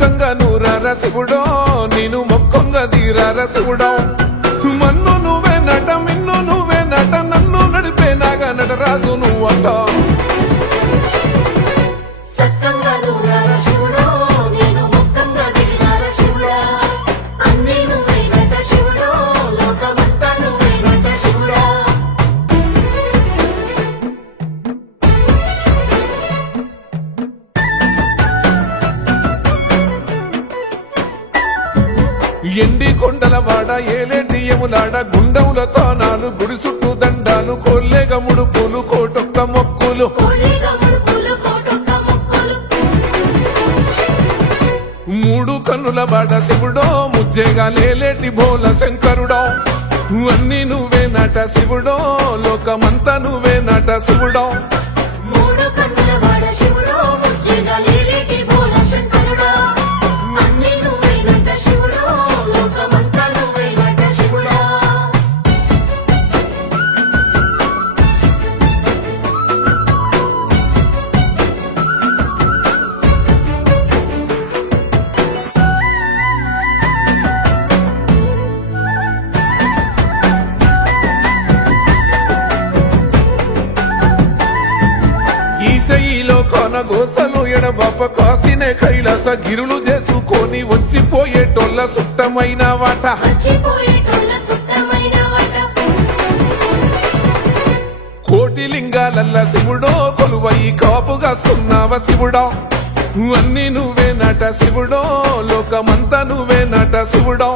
సక్కంగా నూరార శివుడో నేను మొక్కంగా తీరార శివుడో మన్ను నువ్వే నట మిన్ను నువ్వే నట నన్ను నడిపే నాగా నటరాజు నువ్వంట ఎండి కొండల వాడ ఏలేటి యములాడ గుండముల తానాలు గుడి చుట్టూ దండాలు కోల్లేగ ముడుపులు కోటొక్క మొక్కులు మూడు కన్నుల వాడ శివుడో ముజ్జేగా లేలేటి బోల శంకరుడో అన్ని నువ్వే నట శివుడో లోకమంతా నువ్వే నట శివుడో ఈశయిలో కొనగోసలు ఎడబాప కాసినే కైలాస గిరులు చేసుకొని వచ్చిపోయేటోళ్ళ సుట్టమైన వాట కోటి లింగాలల్ల శివుడో కొలువై కాపుగాస్తున్నావ శివుడో అన్ని నువ్వే నట శివుడో లోకమంతా నువ్వే నట శివుడో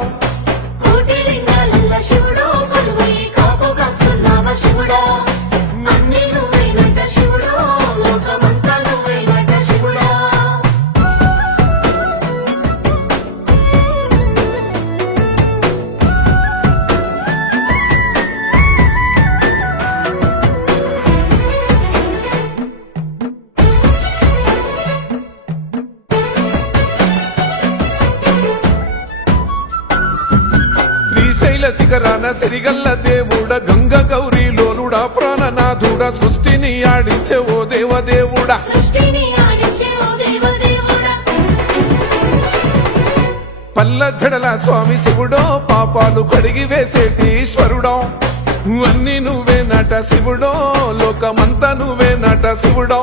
శ్రీశైల శిఖరాన సిరిగల్ల దేవుడ గంగ గౌరీ లోలుడా ప్రాణనాథుడ సృష్టిని ఆడించే ఓ దేవదేవుడా పల్ల జడల స్వామి శివుడో పాపాలు కడిగి వేసేటి ఈశ్వరుడో అన్ని నువ్వే నట శివుడో లోకమంతా నువ్వే నట శివుడో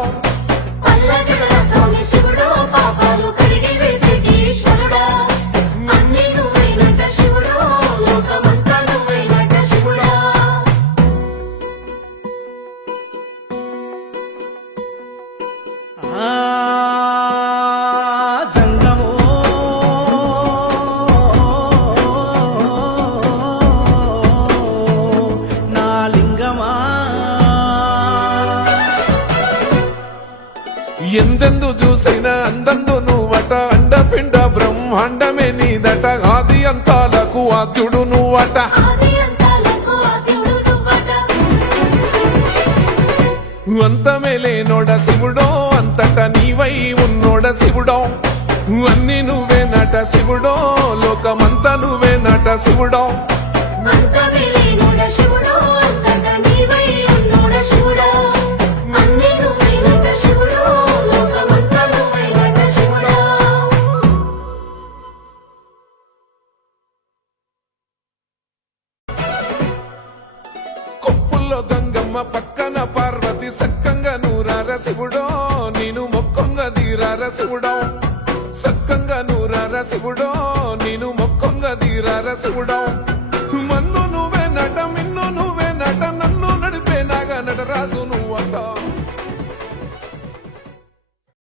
ఎందెందు చూసినా అందందు నువ్వట అండపిండ బ్రహ్మాండమే నీదట ఆది అంతాలకు ఆద్యుడు నువ్వట అంతమే లేనోడ శివుడో అంతట నీవై ఉన్నోడ శివుడో అన్ని నువ్వే నట శివుడో లోకమంతా నువ్వే నట శివుడో గంగమ్మ పక్కన పార్వతి సక్కంగా నూరార శివుడో నేను మొక్కంగా తీరార శివుడో సక్కంగా నూరార శివుడో నేను మొక్కంగా తీరార శివుడో మన్ను నువ్వే నట మిన్ను నువ్వే నట నన్ను నడిపే నాగా నటరాజు నువ్వంట